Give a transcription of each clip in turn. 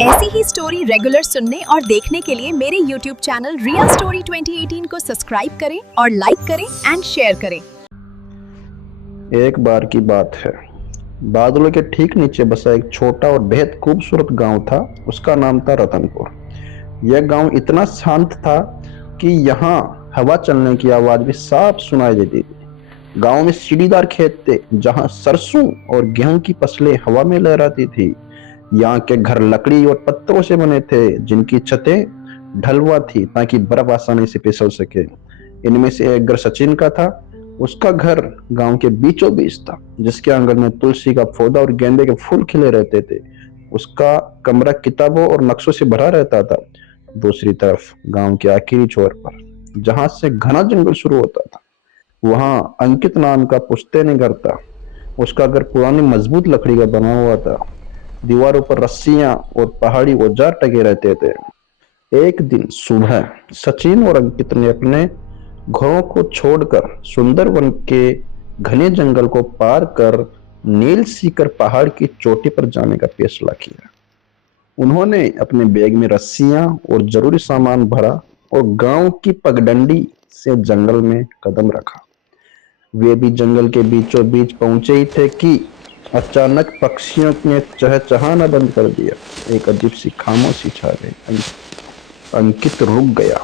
ऐसी ही story regular सुनने और देखने के लिए मेरे YouTube चैनल रिया स्टोरी 2018 को सब्सक्राइब करें और लाइक करें एंड शेयर करें। एक बार की बात है, बादलों के ठीक नीचे बसा एक छोटा और बेहद खूबसूरत गांव था। उसका नाम था रतनपुर। यह गांव इतना शांत था कि यहाँ हवा चलने की आवाज भी साफ सुनाई देती थी। गांव में सीढ़ीदार खेत थे जहाँ सरसों और गेहूं की फसलें हवा में लहराती थी। यहाँ के घर लकड़ी और पत्थरों से बने थे जिनकी छतें ढलवा थी ताकि बर्फ आसानी से फिसल सके। इनमें से एक घर सचिन का था। उसका घर गांव के बीचों बीच था, जिसके आंगन में तुलसी का पौधा और गेंदे के फूल खिले रहते थे। उसका कमरा किताबों और नक्शों से भरा रहता था। दूसरी तरफ गांव के आखिरी छोर पर, जहां से घना जंगल शुरू होता था, वहां अंकित नाम का पुश्तैनी घर था। उसका घर पुरानी मजबूत लकड़ी का बना हुआ था। दीवारों पर रस्सियां और पहाड़ी औजार टके रहते थे। एक दिन सुबह सचिन और अंकित ने अपने घरों को छोड़कर सुंदरवन के घने जंगल को पार कर नील सीकर पहाड़ की चोटी पर जाने का फैसला किया। उन्होंने अपने बैग में रस्सियां और जरूरी सामान भरा और गांव की पगडंडी से जंगल में कदम रखा। वे भी जंगल के बीचों बीच पहुंचे ही थे कि अचानक पक्षियों ने चहचहाना बंद कर दिया। एक अजीब सी खामोशी छा गई। अंकित रुक गया।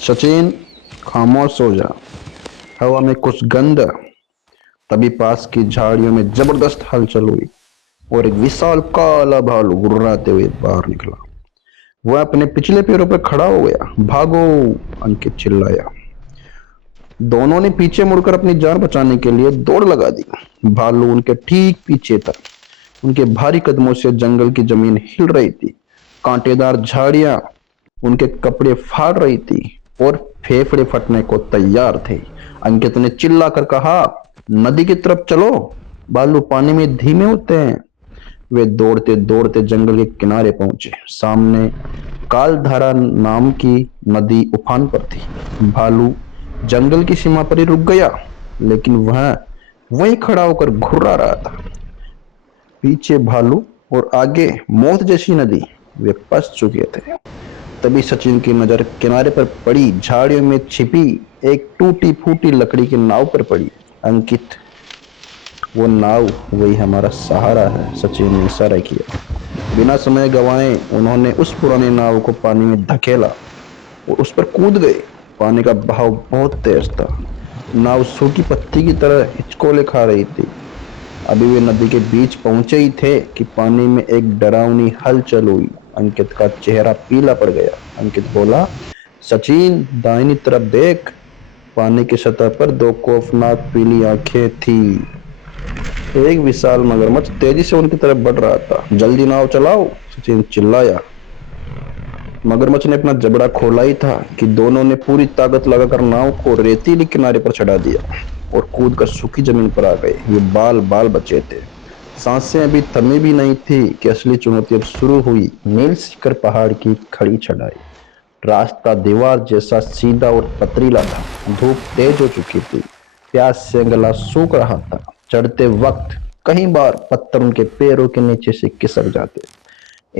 सचिन, खामोश हो जा, हवा में कुछ गंध। तभी पास की झाड़ियों में जबरदस्त हलचल हुई और एक विशाल काला भालू गुर्राते हुए बाहर निकला। वह अपने पिछले पैरों पर खड़ा हो गया। भागो, अंकित चिल्लाया। दोनों ने पीछे मुड़कर अपनी जान बचाने के लिए दौड़ लगा दी। भालू उनके ठीक पीछे था। उनके भारी कदमों से जंगल की जमीन हिल रही थी। कांटेदार झाड़ियां उनके कपड़े फाड़ रही थी और फेफड़े फटने को तैयार थे। अंकित ने चिल्लाकर कहा, नदी की तरफ चलो, भालू पानी में धीमे होते हैं। वे दौड़ते दौड़ते जंगल के किनारे पहुंचे। सामने कालधारा नाम की नदी उफान पर थी। भालू जंगल की सीमा पर ही रुक गया, लेकिन वह वहीं खड़ा होकर घुर्रा रहा था। पीछे भालू और आगे मौत जैसी नदी। वे फंस चुके थे। तभी सचिन की नजर किनारे पर पड़ी। झाड़ियों में छिपी एक टूटी फूटी लकड़ी की नाव पर पड़ी। अंकित, वो नाव वही हमारा सहारा है, सचिन ने इशारा किया। बिना समय गंवाए उन्होंने उस पुरानी नाव को पानी में धकेला और उस पर कूद गए। पानी का बहाव बहुत तेज था। नाव सूखी पत्ती की तरह हिचकोले खा रही थी। अभी वे नदी के बीच पहुंचे ही थे कि पानी में एक डरावनी हलचल हुई। अंकित का चेहरा पीला पड़ गया। अंकित बोला, सचिन, दाहिनी तरफ देख। पानी की सतह पर दो खौफनाक पीली आंखें थी। एक विशाल मगरमच्छ तेजी से उनकी तरफ बढ़ रहा था। जल्दी नाव चलाओ, सचिन चिल्लाया। मगरमच्छ ने अपना जबड़ा खोला ही था कि दोनों ने पूरी ताकत लगाकर नाव को रेतीली किनारे पर चढ़ा दिया और कूदकर सूखी जमीन पर आ गए। ये बाल बाल बचे थे। सांसें अभी थमी भी नहीं थी कि असली चुनौती अब शुरू हुई। नील शिखर पहाड़ की खड़ी चढ़ाई। रास्ता दीवार जैसा सीधा और पथरीला था। धूप तेज हो चुकी थी। प्यास से गला सूख रहा था। चढ़ते वक्त कई बार पत्थर उनके पैरों के नीचे से खिसक जाते।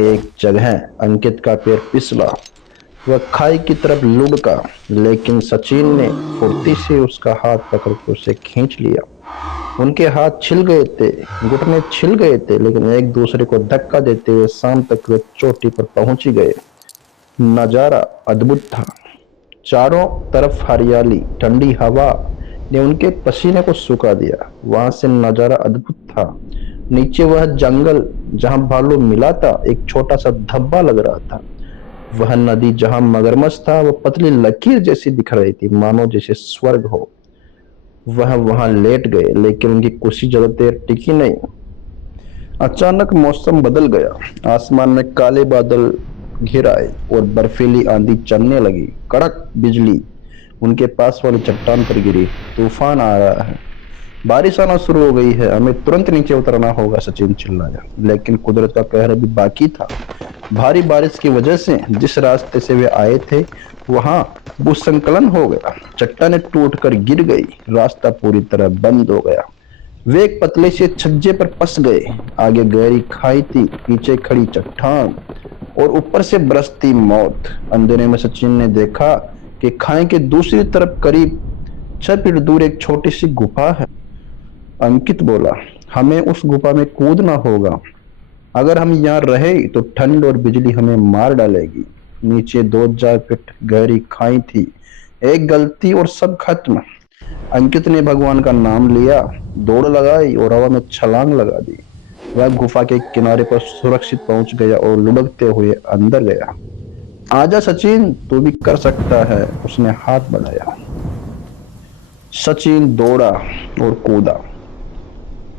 एक जगह अंकित का पैर फिसला। वह खाई की तरफ लुढ़का, लेकिन सचिन ने फुर्ती से उसका हाथ पकड़कर उसे खींच लिया। उनके हाथ छिल गए थे, घुटने छिल गए थे, लेकिन एक दूसरे को धक्का देते हुए शाम तक वे चोटी पर पहुंच ही गए। नजारा अद्भुत था। चारों तरफ हरियाली, ठंडी हवा ने उनके पसीने को सुखा दिया। वहां से नजारा अद्भुत था। नीचे वह जंगल जहां भालू मिला था एक छोटा सा धब्बा लग रहा था। वह नदी जहां मगरमच्छ था वो पतली लकीर जैसी दिख रही थी, मानो जैसे स्वर्ग हो। वह वहां लेट गए, लेकिन उनकी खुशी ज्यादा देर टिकी नहीं। अचानक मौसम बदल गया। आसमान में काले बादल घिर आए और बर्फीली आंधी चलने लगी। कड़क बिजली उनके पास वाली चट्टान पर गिरी। तूफान आ रहा है, बारिश आना शुरू हो गई है, हमें तुरंत नीचे उतरना होगा, सचिन चिल्लाया। लेकिन कुदरत का कहर अभी बाकी था। भारी बारिश की वजह से जिस रास्ते से वे आए थे वहां भूस्खलन हो गया। चट्टानें टूटकर गिर गई। रास्ता पूरी तरह बंद हो गया। वे एक पतले से छज्जे पर फंस गए। आगे गहरी खाई थी, पीछे खड़ी चट्टान। और ऊपर से बरसती मौत। अंधेरे में सचिन ने देखा कि खाई के दूसरी तरफ करीब 6 फीट दूर एक छोटी सी गुफा है। अंकित बोला, हमें उस गुफा में कूदना होगा। अगर हम यहाँ रहे तो ठंड और बिजली हमें मार डालेगी। नीचे 2-4 फीट गहरी खाई थी। एक गलती और सब खत्म। अंकित ने भगवान का नाम लिया, दौड़ लगाई और हवा में छलांग लगा दी। वह गुफा के किनारे पर सुरक्षित पहुंच गया और लुढ़कते हुए अंदर गया। आजा सचिन, तू भी कर सकता है, उसने हाथ बढ़ाया। सचिन दौड़ा और कूदा,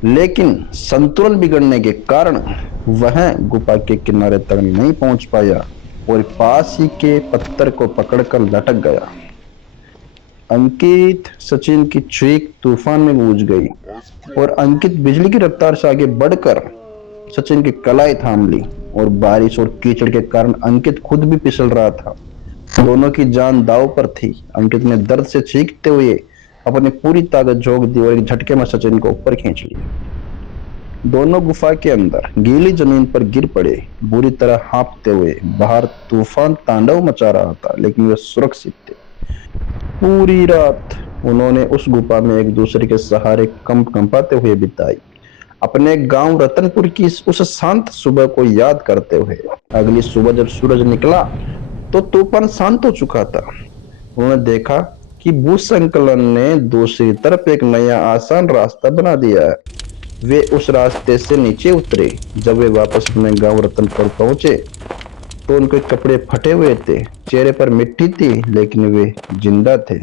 लेकिन संतुलन बिगड़ने के कारण वह गुफा के किनारे तक नहीं पहुंच पाया और पास ही के पत्थर को पकड़कर लटक गया। अंकित, सचिन की चीख तूफान में गूंज गई और अंकित बिजली की रफ्तार से आगे बढ़कर सचिन की कलाई थाम ली और बारिश और कीचड़ के कारण अंकित खुद भी फिसल रहा था। दोनों की जान दांव पर थी। अंकित ने दर्द से चीखते हुए अपनी पूरी ताकत झोंक दी और एक झटके में सचिन को ऊपर खींच लिया। दोनों गुफा के अंदर गीली जमीन पर गिर पड़े, बुरी तरह हांफते हुए। बाहर तूफान तांडव मचा रहा था, लेकिन वे सुरक्षित थे। पूरी रात उन्होंने उस गुफा में एक दूसरे के सहारे कंपाते हुए बिताई, अपने गांव रतनपुर की उस शांत सुबह को याद करते हुए। अगली सुबह जब सूरज निकला तो तूफान शांत हो चुका था। उन्होंने देखा कि भूसंकलन ने दूसरी तरफ एक नया आसान रास्ता बना दिया है। वे उस रास्ते से नीचे उतरे। जब वे वापस अपने गांव रतनपुर पहुंचे तो उनके कपड़े फटे हुए थे, चेहरे पर मिट्टी थी, लेकिन वे जिंदा थे।